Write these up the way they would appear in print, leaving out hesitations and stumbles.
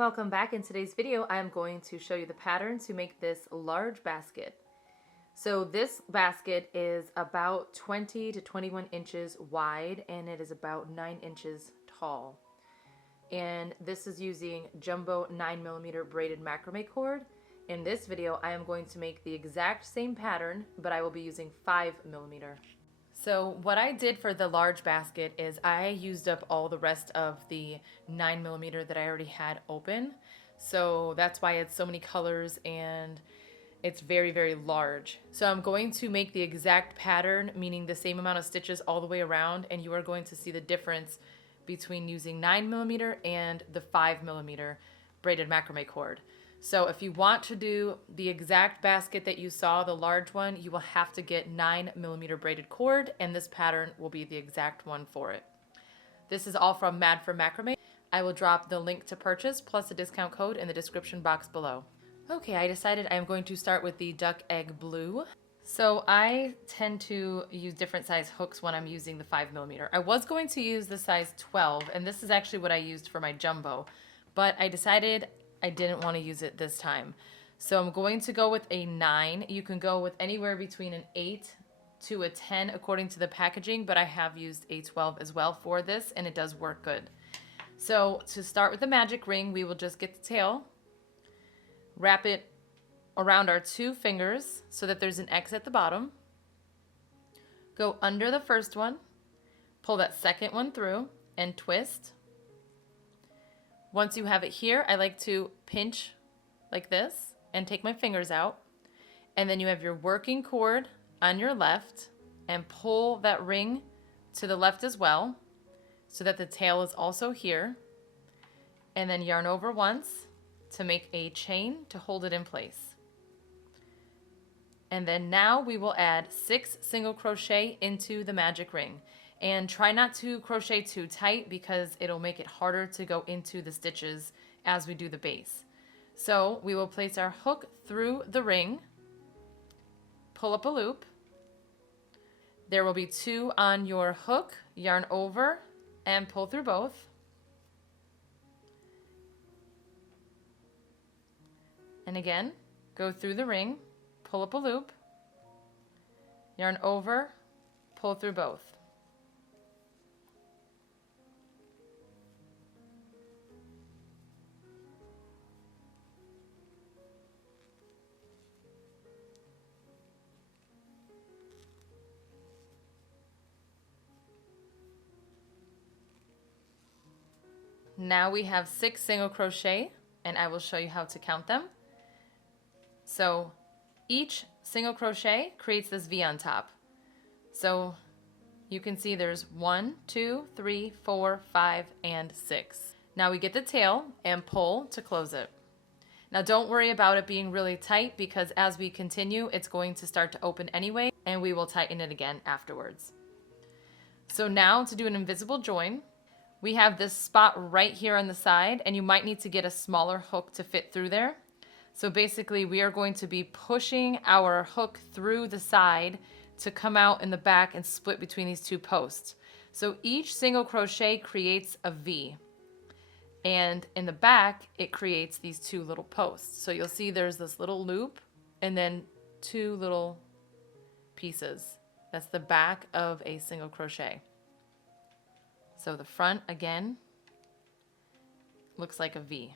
Welcome back. In today's video, I am going to show you the pattern to make this large basket. So this basket is about 20 to 21 inches wide and it is about 9 inches tall. And this is using jumbo 9mm braided macrame cord. In this video, I am going to make the exact same pattern, but I will be using 5mm. So what I did for the large basket is I used up all the rest of the 9mm that I already had open. So that's why it's so many colors and it's very, very large. So I'm going to make the exact pattern, meaning the same amount of stitches all the way around, and you are going to see the difference between using 9mm and the 5mm braided macrame cord. So if you want to do the exact basket that you saw, the large one, you will have to get 9mm braided cord, and this pattern will be the exact one for it. This is all from Mad for Macrame. I will drop the link to purchase plus a discount code in the description box below. Okay, I decided I'm going to start with the duck egg blue. So I tend to use different size hooks when I'm using the 5mm. I was going to use the size 12, and this is actually what I used for my jumbo, but I decided I didn't want to use it this time. So I'm going to go with a 9. You can go with anywhere between an 8 to a 10 according to the packaging, but I have used a 12 as well for this, and it does work good. So to start with the magic ring, we will just get the tail, wrap it around our 2 fingers so that there's an X at the bottom. Go under the first one, pull that second one through, and twist. Once you have it here, I like to pinch like this and take my fingers out. And then you have your working cord on your left and pull that ring to the left as well so that the tail is also here. And then yarn over once to make a chain to hold it in place. And then now we will add 6 single crochet into the magic ring. And try not to crochet too tight because it'll make it harder to go into the stitches as we do the base. So we will place our hook through the ring, pull up a loop. There will be 2 on your hook, yarn over and pull through both. And again, go through the ring, pull up a loop, yarn over, pull through both. Now we have 6 single crochet, and I will show you how to count them. So each single crochet creates this V on top. So you can see there's 1, 2, 3, 4, 5, and 6. Now we get the tail and pull to close it. Now don't worry about it being really tight because as we continue, it's going to start to open anyway, and we will tighten it again afterwards. So now to do an invisible join, we have this spot right here on the side, and you might need to get a smaller hook to fit through there. So basically we are going to be pushing our hook through the side to come out in the back and split between these 2 posts. So each single crochet creates a V, and in the back it creates these 2 little posts. So you'll see there's this little loop and then 2 little pieces. That's the back of a single crochet. So the front, again, looks like a V.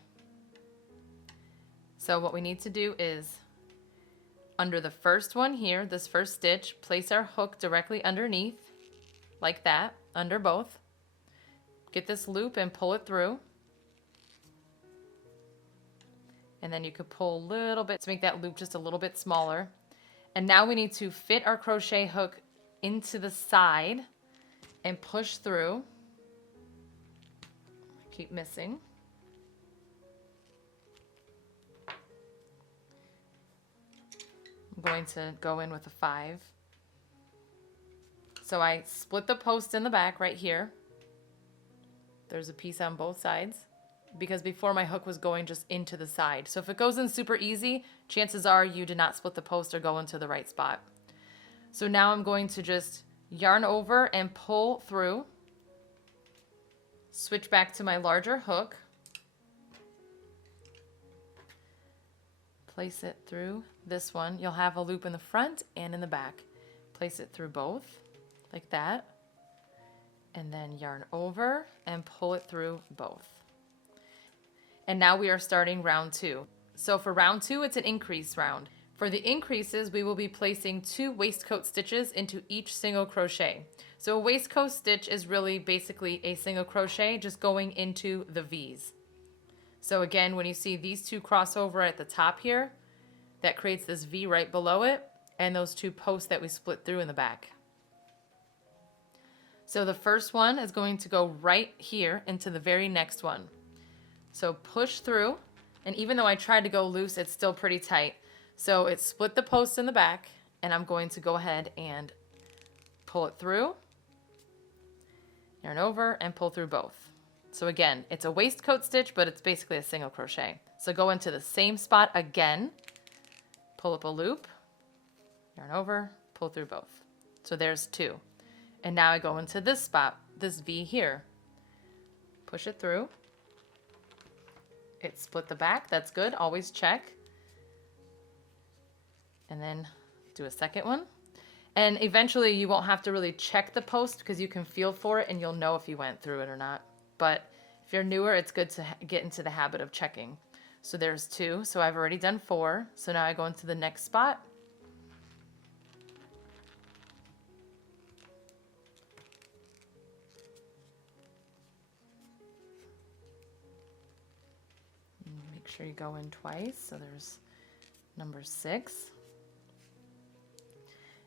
So what we need to do is, under the first one here, this first stitch, place our hook directly underneath, like that, under both. Get this loop and pull it through. And then you could pull a little bit to make that loop just a little bit smaller. And now we need to fit our crochet hook into the side and push through. Keep missing. I'm going to go in with a 5. So I split the post in the back right here. There's a piece on both sides because before my hook was going just into the side. So if it goes in super easy, chances are you did not split the post or go into the right spot. So now I'm going to just yarn over and pull through. Switch back to my larger hook, place it through this one. You'll have a loop in the front and in the back. Place it through both, like that. And then yarn over and pull it through both. And now we are starting round 2. So for round 2, it's an increase round. For the increases, we will be placing 2 waistcoat stitches into each single crochet. So a waistcoat stitch is really basically a single crochet just going into the V's. So again, when you see these 2 cross over at the top here, that creates this V right below it, and those 2 posts that we split through in the back. So the first one is going to go right here into the very next one. So push through, and even though I tried to go loose, it's still pretty tight. So it split the post in the back, and I'm going to go ahead and pull it through, yarn over, and pull through both. So again, it's a waistcoat stitch, but it's basically a single crochet. So go into the same spot again, pull up a loop, yarn over, pull through both. So there's 2. And now I go into this spot, this V here. Push it through. It split the back, that's good, always check. And then do a second one. And eventually you won't have to really check the post because you can feel for it and you'll know if you went through it or not. But if you're newer, it's good to get into the habit of checking. So there's 2, so I've already done 4. So now I go into the next spot. Make sure you go in twice, so there's number 6.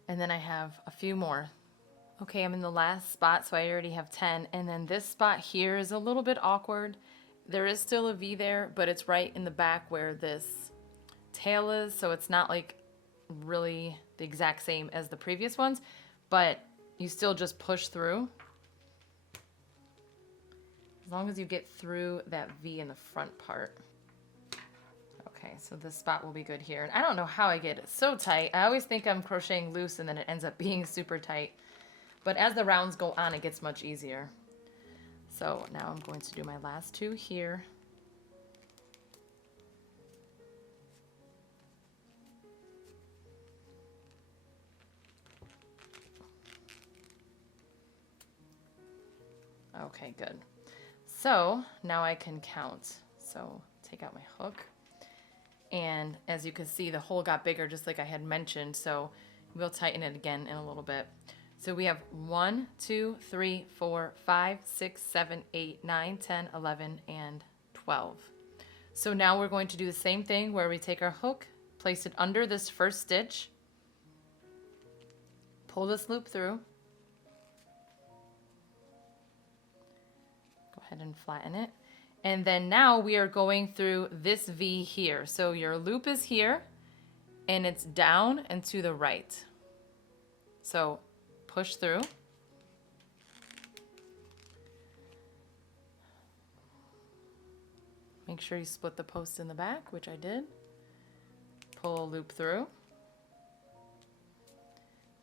And then I have a few more. Okay, I'm in the last spot, so I already have 10. And then this spot here is a little bit awkward. There is still a V there, but it's right in the back where this tail is, so it's not like really the exact same as the previous ones, but you still just push through. As long as you get through that V in the front part. Okay, so this spot will be good here. And I don't know how I get it so tight. I always think I'm crocheting loose and then it ends up being super tight. But as the rounds go on, it gets much easier. So now I'm going to do my last 2 here. Okay, good. So now I can count. So take out my hook. And as you can see, the hole got bigger just like I had mentioned. So we'll tighten it again in a little bit. So we have 1, 2, 3, 4, 5, 6, 7, 8, 9, 10, 11, and 12. So now we're going to do the same thing where we take our hook, place it under this first stitch, pull this loop through, go ahead and flatten it. And then now we are going through this V here. So your loop is here and it's down and to the right. So push through. Make sure you split the post in the back, which I did. Pull a loop through.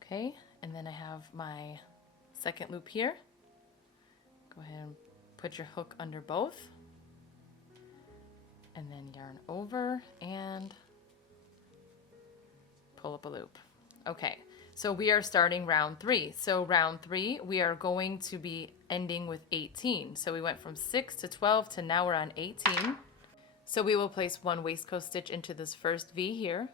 Okay, and then I have my second loop here. Go ahead and put your hook under both. And then yarn over and pull up a loop. Okay, so we are starting round 3. So round 3, we are going to be ending with 18. So we went from 6 to 12 to now we're on 18. So we will place 1 waistcoat stitch into this first V here.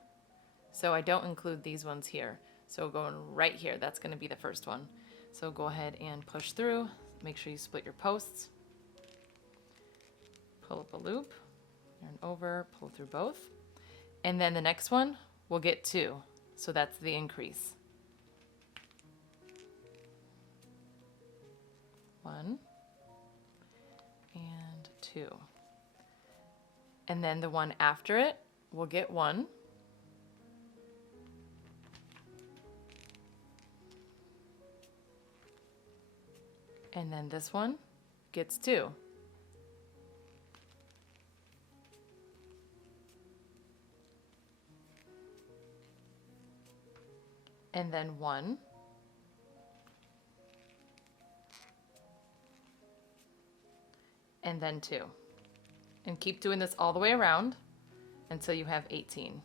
So I don't include these ones here. So going right here, that's going to be the first one. So go ahead and push through. Make sure you split your posts. Pull up a loop. Yarn over, pull through both. And then the next one, we'll get 2. So that's the increase. 1 and 2. And then the one after it, we'll get 1. And then this one gets 2. And then 1. And then 2. And keep doing this all the way around. until you have 18.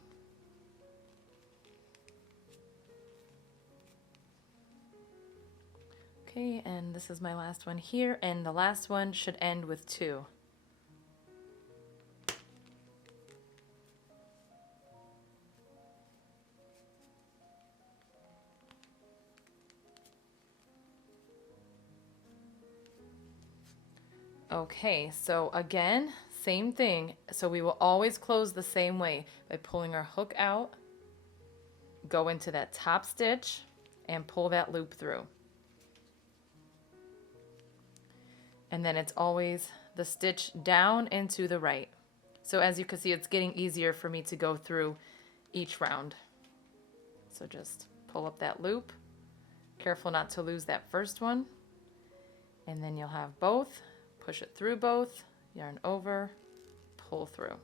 Okay, and this is my last one here, and the last one should end with 2. Okay, so again, same thing. So we will always close the same way by pulling our hook out, go into that top stitch, and pull that loop through. And then it's always the stitch down and to the right. So as you can see, it's getting easier for me to go through each round. So just pull up that loop. Careful not to lose that first one. And then you'll have both. Push it through both, yarn over, pull through.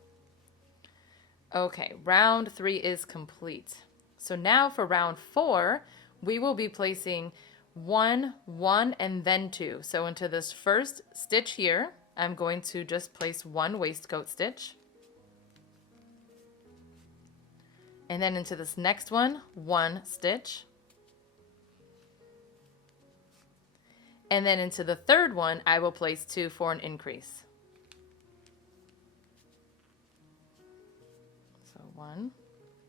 Okay, round 3 is complete. So now for round 4, we will be placing 1, 1, and then 2. So into this first stitch here, I'm going to just place 1 waistcoat stitch. And then into this next one, 1 stitch. And then into the third one, I will place 2 for an increase. So 1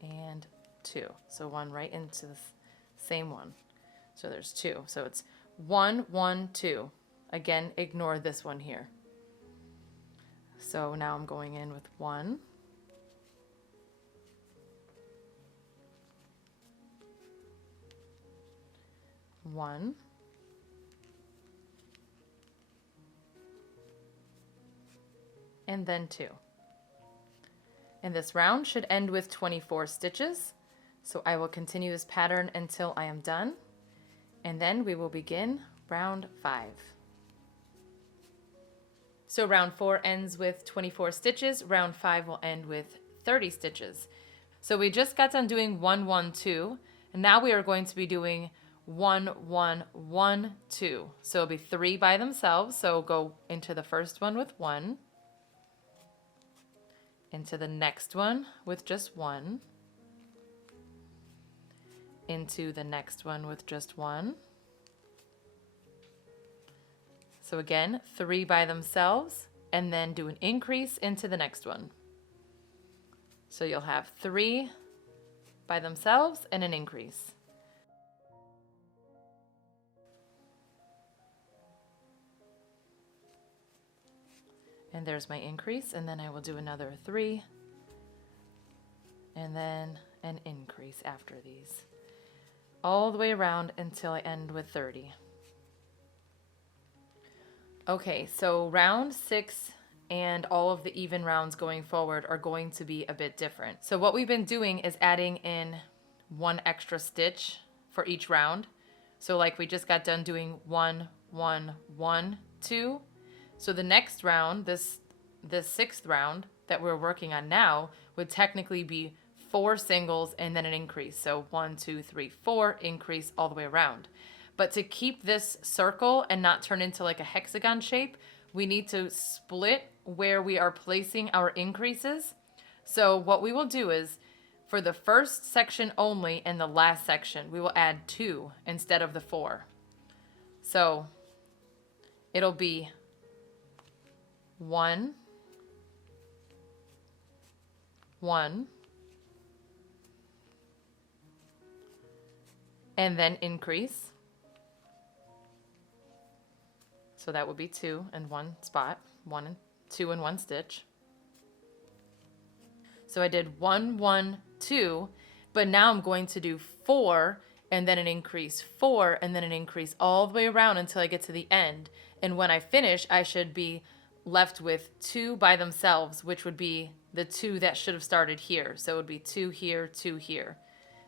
and 2. So 1 right into the same one. So there's 2. So it's 1, 1, 2. Again, ignore this one here. So now I'm going in with 1. 1. And then 2. And this round should end with 24 stitches. So I will continue this pattern until I am done. And then we will begin round 5. So round 4 ends with 24 stitches. Round 5 will end with 30 stitches. So we just got done doing 1, 1, 2. And now we are going to be doing 1, 1, 1, 2. So it'll be 3 by themselves. So go into the first one with 1. Into the next one with just 1. Into the next one with just 1. So again, 3 by themselves, and then do an increase into the next one. So you'll have 3 by themselves and an increase. And there's my increase, and then I will do another 3, and then an increase after these. All the way around until I end with 30. Okay, so round 6 and all of the even rounds going forward are going to be a bit different. So what we've been doing is adding in 1 extra stitch for each round. So like we just got done doing 1, 1, 1, 2. So the next round, this 6th round that we're working on now, would technically be 4 singles and then an increase. So 1, 2, 3, 4, increase all the way around. But to keep this circle and not turn into like a hexagon shape, we need to split where we are placing our increases. So what we will do is, for the first section only and the last section, we will add 2 instead of the 4. So it'll be 1, 1, and then increase. So that would be 2 in one spot, 1 and 2 in one stitch. So I did 1, 1, 2, but now I'm going to do 4 and then an increase, 4 and then an increase all the way around until I get to the end. And when I finish, I should be left with 2 by themselves, which would be the 2 that should have started here. So it would be 2 here, 2 here.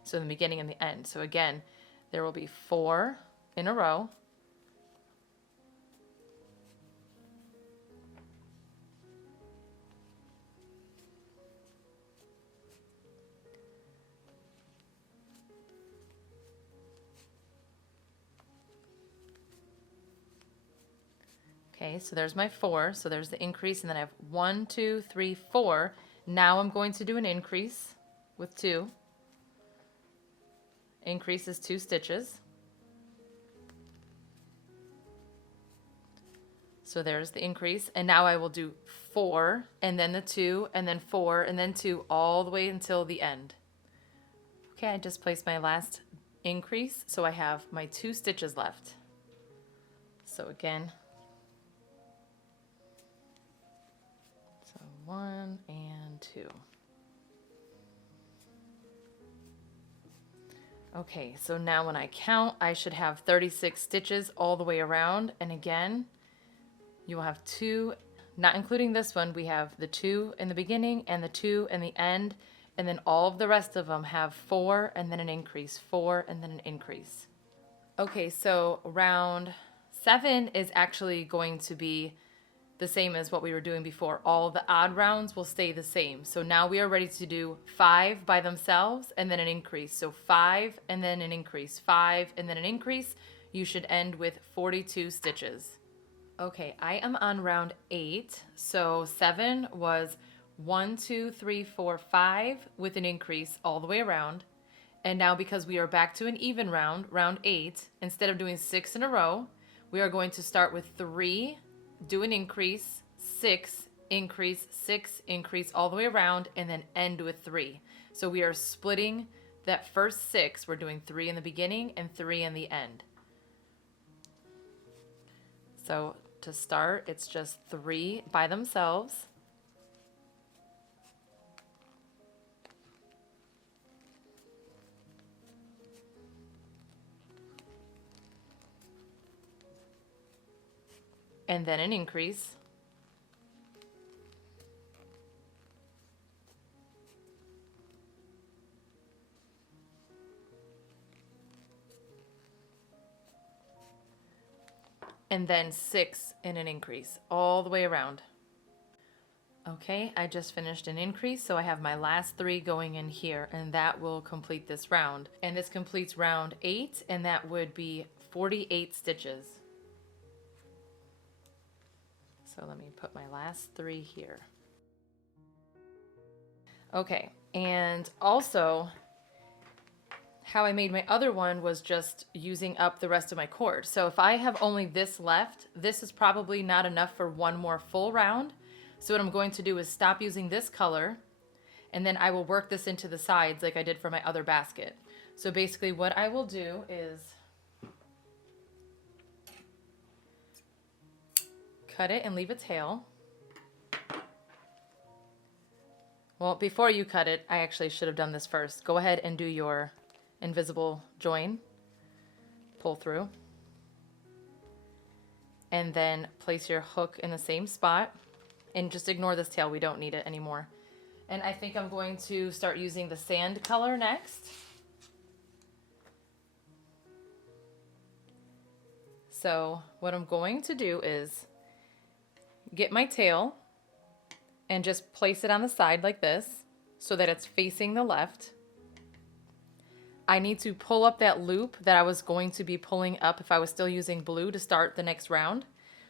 So in the beginning and the end. So again, there will be 4 in a row. Okay, so there's my 4. So there's the increase, and then I have 1, 2, 3, 4. Now I'm going to do an increase with 2. Increase is 2 stitches. So there's the increase, and now I will do 4 and then the 2 and then 4 and then 2 all the way until the end. Okay, I just placed my last increase, so I have my 2 stitches left. So again, so 1 and 2. Okay, so now when I count, I should have 36 stitches all the way around, and again, you will have 2, not including this one, we have the 2 in the beginning and the 2 in the end, and then all of the rest of them have 4 and then an increase, 4 and then an increase. Okay, so round 7 is actually going to be the same as what we were doing before. All the odd rounds will stay the same. So now we are ready to do 5 by themselves and then an increase. So 5 and then an increase, 5 and then an increase. You should end with 42 stitches. Okay, I am on round 8. So 7 was 1, 2, 3, 4, 5 with an increase all the way around. And now because we are back to an even round, round 8, instead of doing 6 in a row, we are going to start with 3, do an increase, 6, increase, 6, increase all the way around, and then end with 3. So we are splitting that first 6. We're doing 3 in the beginning and 3 in the end. So to start, it's just 3 by themselves. And then an increase. And then 6 in an increase all the way around. Okay, I just finished an increase, so I have my last 3 going in here, and that will complete this round. And this completes round 8, and that would be 48 stitches. So let me put my last 3 here. Okay, and also how I made my other one was just using up the rest of my cord. So if I have only this left, this is probably not enough for one more full round. So what I'm going to do is stop using this color, and then I will work this into the sides like I did for my other basket. So basically what I will do is cut it and leave a tail. Well, before you cut it, I actually should have done this first. Go ahead and do your invisible join, pull through, and then place your hook in the same spot, and just ignore this tail, we don't need it anymore. And I think I'm going to start using the sand color next. So what I'm going to do is get my tail and just place it on the side like this so that it's facing the left. I need to pull up that loop that I was going to be pulling up if I was still using blue to start the next round.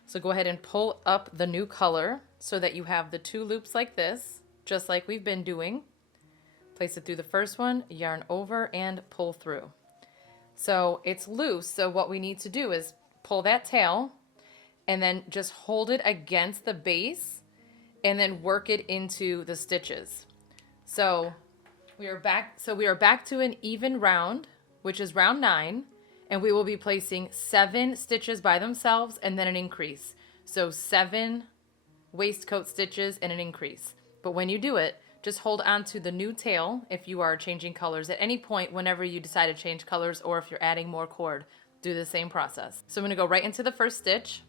So go ahead and pull up the new color so that you have the 2 loops like this, just like we've been doing. Place it through the first one, yarn over, and pull through. So it's loose, so what we need to do is pull that tail and then just hold it against the base and then work it into the stitches. So we are back to an even round, which is round 9, and we will be placing 7 stitches by themselves and then an increase. So 7 waistcoat stitches and an increase. But when you do it, just hold on to the new tail if you are changing colors at any point whenever you decide to change colors, or if you're adding more cord, do the same process. So I'm going to go right into the first stitch.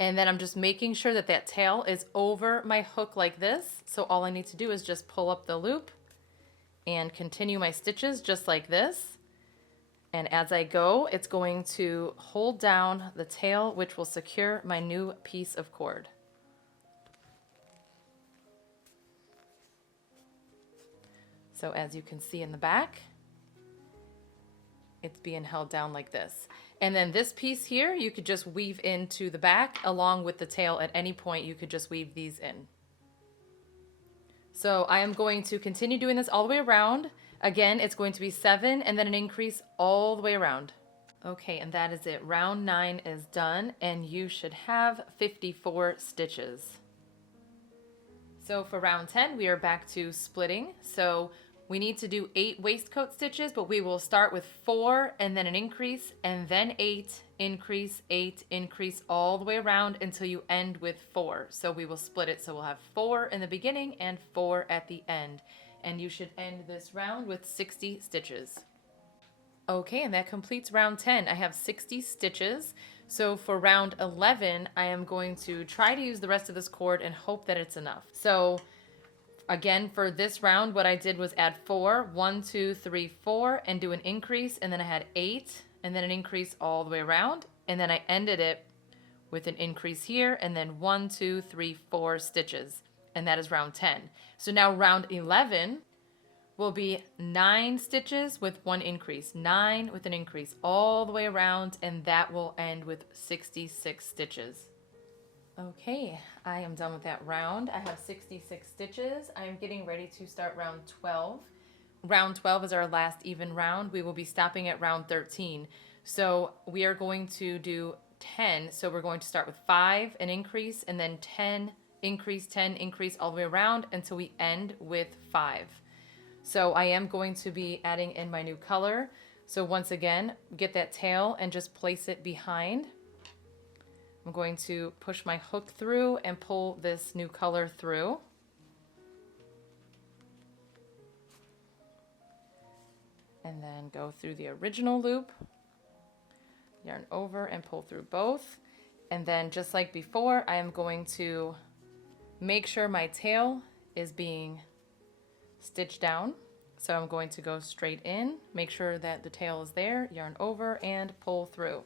And then I'm just making sure that that tail is over my hook like this. So all I need to do is just pull up the loop and continue my stitches just like this. And as I go, it's going to hold down the tail, which will secure my new piece of cord. So as you can see in the back, it's being held down like this. And then this piece here, you could just weave into the back along with the tail at any point. You could just weave these in. So I am going to continue doing this all the way around. Again, it's going to be 7 and then an increase all the way around. Okay, and that is it. Round 9 is done, and you should have 54 stitches. So for round 10, we are back to splitting. So we need to do 8 waistcoat stitches, but we will start with 4 and then an increase, and then 8, increase, 8, increase all the way around until you end with 4. So we will split it. So we'll have 4 in the beginning and 4 at the end. And you should end this round with 60 stitches. Okay, and that completes round 10. I have 60 stitches. So for round 11, I am going to try to use the rest of this cord and hope that it's enough. So again, for this round, what I did was add 4, 1, 2, 3, 4, and do an increase, and then I had 8, and then an increase all the way around, and then I ended it with an increase here, and then 1, 2, 3, 4 stitches, and that is round 10. So now round 11 will be 9 stitches with 1 increase, 9 with an increase all the way around, and that will end with 66 stitches. Okay, I am done with that round. I have 66 stitches. I am getting ready to start round 12. Round 12 is our last even round. We will be stopping at round 13. So we are going to do 10. So we're going to start with 5, an increase, and then 10, increase, 10, increase all the way around until we end with 5. So I am going to be adding in my new color. So once again, get that tail and just place it behind. I'm going to push my hook through and pull this new color through. And then go through the original loop, yarn over and pull through both. And then just like before, I am going to make sure my tail is being stitched down. So I'm going to go straight in, make sure that the tail is there, yarn over and pull through.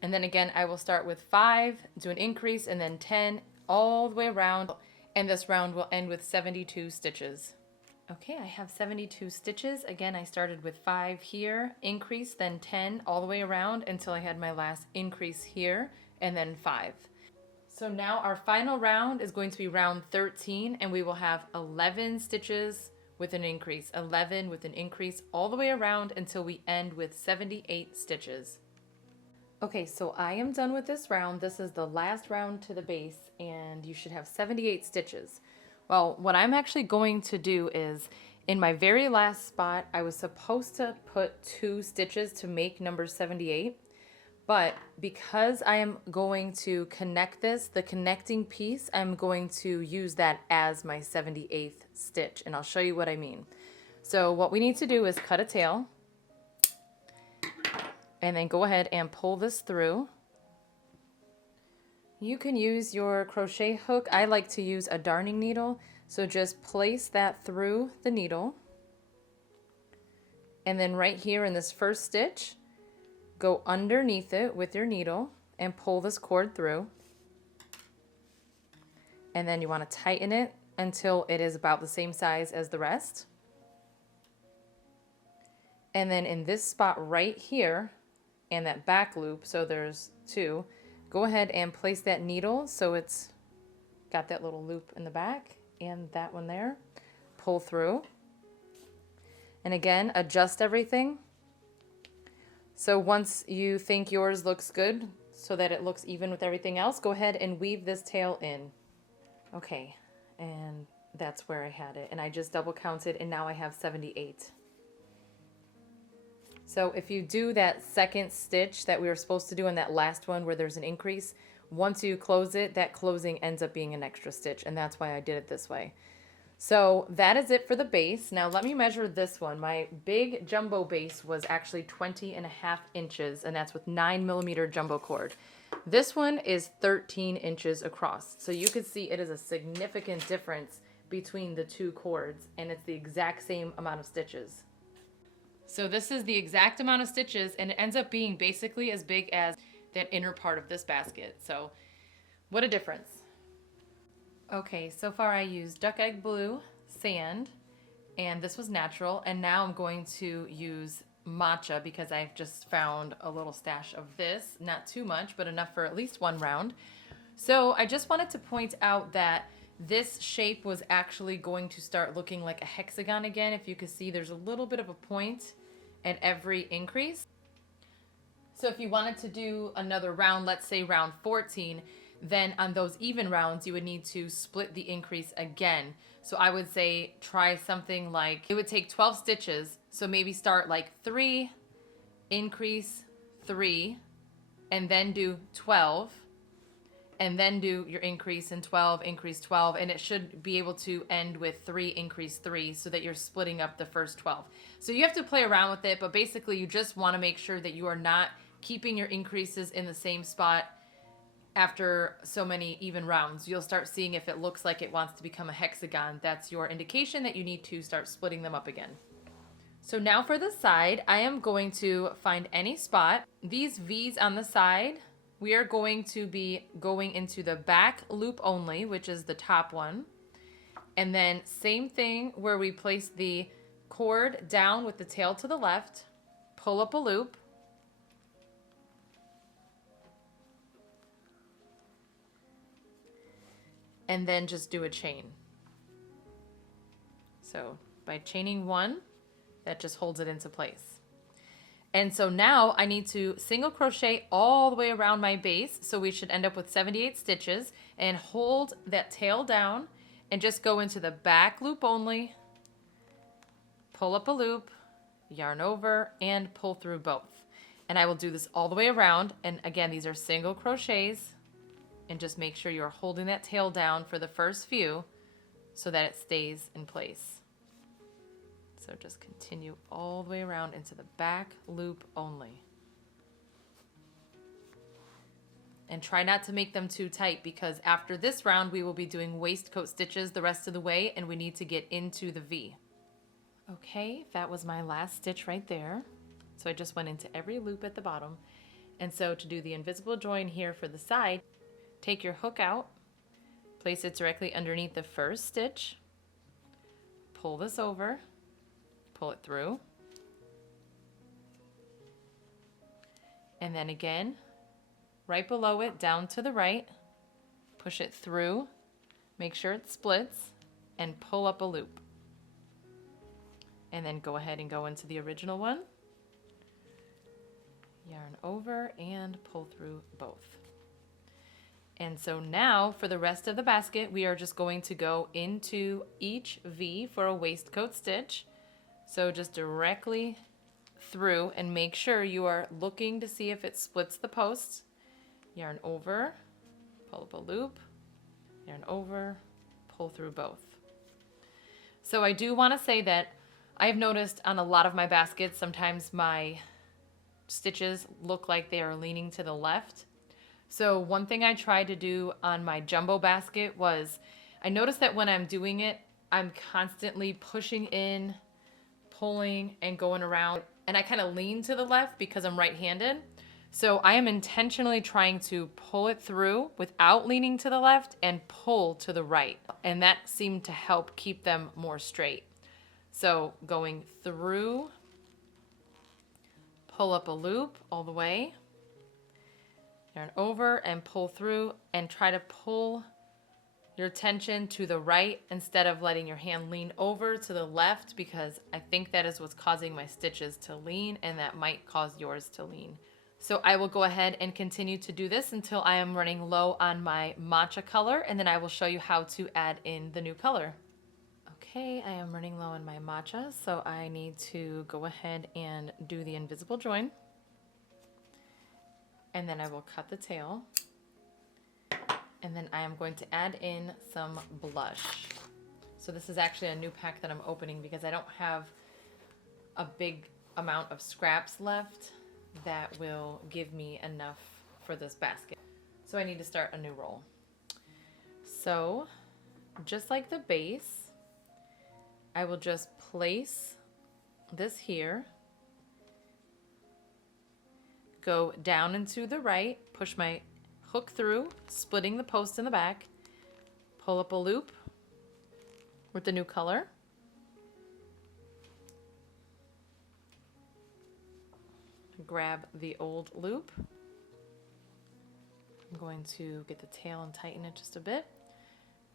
And then again, I will start with 5, do an increase, and then 10 all the way around. And this round will end with 72 stitches. Okay, I have 72 stitches. Again, I started with 5 here, increase, then 10 all the way around until I had my last increase here, and then 5. So now our final round is going to be round 13, and we will have 11 stitches with an increase, 11 with an increase all the way around until we end with 78 stitches. Okay, so I am done with this round. This is the last round to the base, and you should have 78 stitches. Well, what I'm actually going to do is, in my very last spot, I was supposed to put 2 stitches to make number 78, but because I am going to connect this, the connecting piece, I'm going to use that as my 78th stitch, and I'll show you what I mean. So what we need to do is cut a tail, and then go ahead and pull this through. You can use your crochet hook. I like to use a darning needle. So just place that through the needle. And then right here in this first stitch, go underneath it with your needle and pull this cord through. And then you want to tighten it until it is about the same size as the rest. And then in this spot right here, and that back loop, so there's 2, go ahead and place that needle so it's got that little loop in the back and that one there. Pull through. And again, adjust everything. So once you think yours looks good, so that it looks even with everything else, go ahead and weave this tail in. Okay, and that's where I had it. And I just double counted, and now I have 78. So if you do that second stitch that we were supposed to do in that last one where there's an increase, once you close it, that closing ends up being an extra stitch, and that's why I did it this way. So that is it for the base. Now let me measure this one. My big jumbo base was actually 20.5 inches, and that's with 9mm jumbo cord. This one is 13 inches across. So you can see it is a significant difference between the 2 cords, and it's the exact same amount of stitches. So this is the exact amount of stitches, and it ends up being basically as big as that inner part of this basket. So what a difference. Okay, so far I used duck egg blue, sand, and this was natural, and now I'm going to use matcha because I've just found a little stash of this. Not too much, but enough for at least one round. So I just wanted to point out that this shape was actually going to start looking like a hexagon again. If you can see, there's a little bit of a point at every increase. So if you wanted to do another round, let's say round 14, then on those even rounds, you would need to split the increase again. So I would say try something like, it would take 12 stitches. So maybe start like 3, increase 3, and then do 12, and then do your increase in 12, increase 12, and it should be able to end with 3, increase 3, so that you're splitting up the first 12. So you have to play around with it, but basically you just want to make sure that you are not keeping your increases in the same spot after so many even rounds. You'll start seeing if it looks like it wants to become a hexagon. That's your indication that you need to start splitting them up again. So now for the side, I am going to find any spot. These V's on the side, we are going to be going into the back loop only, which is the top one. And then same thing where we place the cord down with the tail to the left, pull up a loop, and then just do a chain. So by chaining one, that just holds it into place. And so now I need to single crochet all the way around my base. So we should end up with 78 stitches, and hold that tail down and just go into the back loop only, pull up a loop, yarn over, and pull through both. And I will do this all the way around. And again, these are single crochets, and just make sure you're holding that tail down for the first few so that it stays in place. So just continue all the way around into the back loop only. And try not to make them too tight, because after this round we will be doing waistcoat stitches the rest of the way, and we need to get into the V. Okay, that was my last stitch right there. So I just went into every loop at the bottom. And so to do the invisible join here for the side, take your hook out, place it directly underneath the first stitch, pull this over, pull it through, and then again, right below it, down to the right, push it through, make sure it splits, and pull up a loop. And then go ahead and go into the original one, yarn over, and pull through both. And so now for the rest of the basket, we are just going to go into each V for a waistcoat stitch. So just directly through, and make sure you are looking to see if it splits the posts. Yarn over, pull up a loop, yarn over, pull through both. So I do want to say that I've noticed on a lot of my baskets, sometimes my stitches look like they are leaning to the left. So one thing I tried to do on my jumbo basket was, I noticed that when I'm doing it, I'm constantly pushing in, pulling, and going around, and I kind of lean to the left because I'm right-handed. So I am intentionally trying to pull it through without leaning to the left and pull to the right, and that seemed to help keep them more straight. So going through, pull up a loop all the way, yarn over and pull through, and try to pull your tension to the right instead of letting your hand lean over to the left, because I think that is what's causing my stitches to lean, and that might cause yours to lean. So I will go ahead and continue to do this until I am running low on my matcha color, and then I will show you how to add in the new color. Okay, I am running low on my matcha, so I need to go ahead and do the invisible join, and then I will cut the tail. And then I am going to add in some blush. So this is actually a new pack that I'm opening because I don't have a big amount of scraps left that will give me enough for this basket. So I need to start a new roll. So just like the base, I will just place this here, go down and to the right, push my hook through, splitting the post in the back, pull up a loop with the new color, grab the old loop. I'm going to get the tail and tighten it just a bit,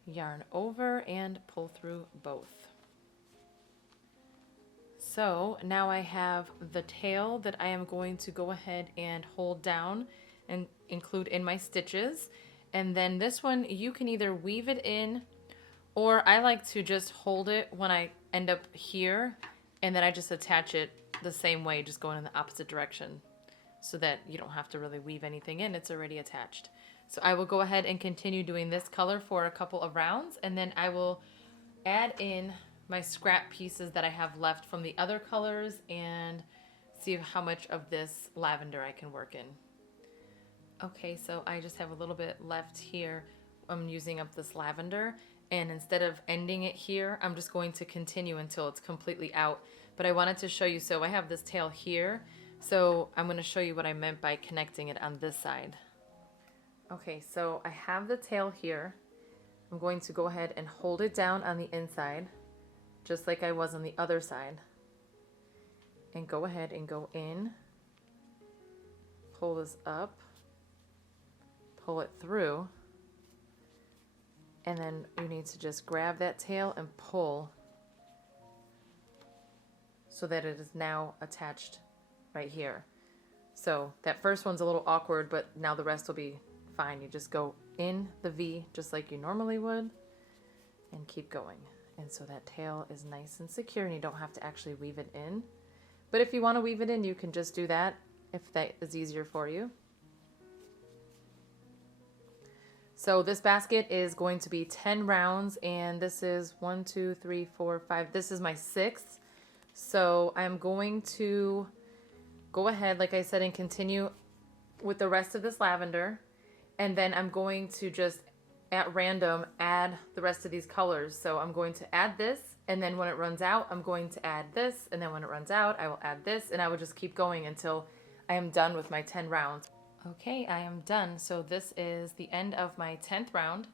yarn over and pull through both. So now I have the tail that I am going to go ahead and hold down and include in my stitches. And then this one, you can either weave it in, or I like to just hold it when I end up here, and then I just attach it the same way, just going in the opposite direction, so that you don't have to really weave anything in, it's already attached. So I will go ahead and continue doing this color for a couple of rounds, and then I will add in my scrap pieces that I have left from the other colors and see how much of this lavender I can work in. Okay, so I just have a little bit left here. I'm using up this lavender, and instead of ending it here, I'm just going to continue until it's completely out. But I wanted to show you, so I have this tail here, so I'm going to show you what I meant by connecting it on this side. Okay, so I have the tail here. I'm going to go ahead and hold it down on the inside, just like I was on the other side, and go ahead and go in, pull this up, pull it through, and then you need to just grab that tail and pull so that it is now attached right here. So that first one's a little awkward, but now the rest will be fine. You just go in the V just like you normally would and keep going. And so that tail is nice and secure, and you don't have to actually weave it in. But if you want to weave it in, you can just do that if that is easier for you. So this basket is going to be 10 rounds, and this is 1, 2, 3, 4, 5. This is my 6th. So I'm going to go ahead, like I said, and continue with the rest of this lavender. And then I'm going to just at random add the rest of these colors. So I'm going to add this, and then when it runs out, I'm going to add this, and then when it runs out, I will add this, and I will just keep going until I am done with my 10 rounds. Okay, I am done. So this is the end of my 10th round,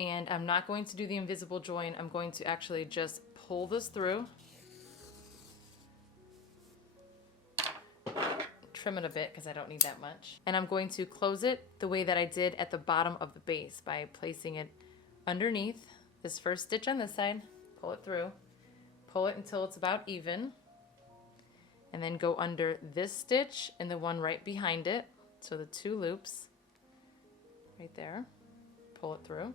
and I'm not going to do the invisible join. I'm going to actually just pull this through, trim it a bit because I don't need that much. And I'm going to close it the way that I did at the bottom of the base by placing it underneath this first stitch on this side, pull it through, pull it until it's about even, and then go under this stitch and the one right behind it. So the 2 loops right there, pull it through,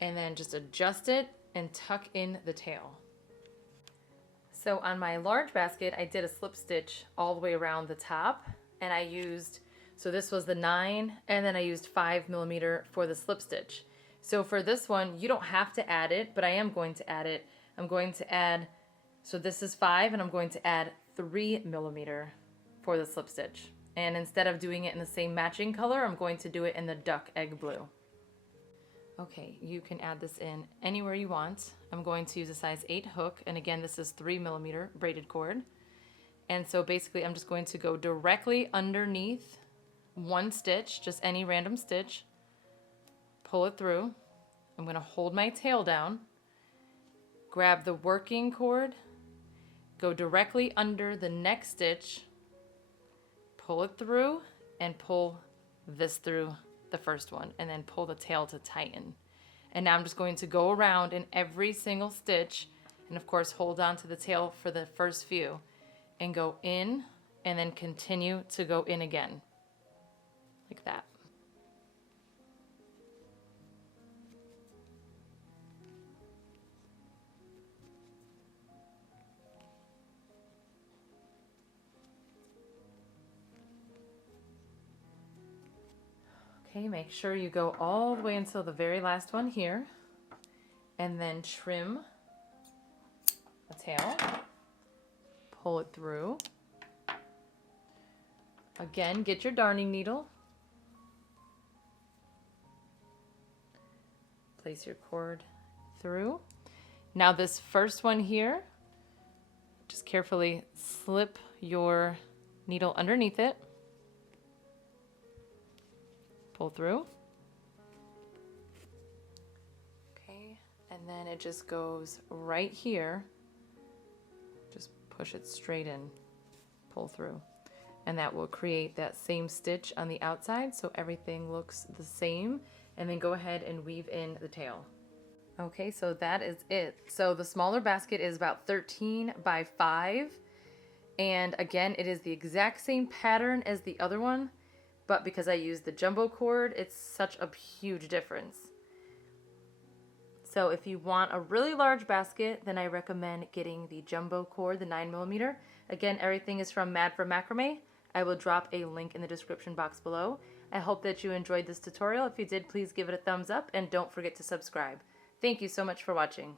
and then just adjust it and tuck in the tail. So on my large basket, I did a slip stitch all the way around the top, and I used, so this was the 9, and then I used 5mm for the slip stitch. So for this one, you don't have to add it, but I am going to add it. I'm going to add, so this is 5, and I'm going to add 3mm for the slip stitch. And instead of doing it in the same matching color, I'm going to do it in the duck egg blue. Okay, you can add this in anywhere you want. I'm going to use a size 8 hook, and again, this is 3mm braided cord. And so basically, I'm just going to go directly underneath one stitch, just any random stitch, pull it through. I'm going to hold my tail down, grab the working cord, go directly under the next stitch, pull it through, and pull this through the first one, and then pull the tail to tighten. And now I'm just going to go around in every single stitch, and of course hold on to the tail for the first few, and go in, and then continue to go in again, like that. Okay, make sure you go all the way until the very last one here, and then trim the tail, pull it through. Again, get your darning needle, place your cord through. Now this first one here, just carefully slip your needle underneath it, pull through. Okay, and then it just goes right here. Just push it straight in, pull through. And that will create that same stitch on the outside, so everything looks the same. and then go ahead and weave in the tail. Okay, so that is it. So the smaller basket is about 13 by 5. And again, it is the exact same pattern as the other one, but because I used the jumbo cord, it's such a huge difference. So if you want a really large basket, then I recommend getting the jumbo cord, the 9mm. Again, everything is from Mad for Macrame. I will drop a link in the description box below. I hope that you enjoyed this tutorial. If you did, please give it a thumbs up and don't forget to subscribe. Thank you so much for watching.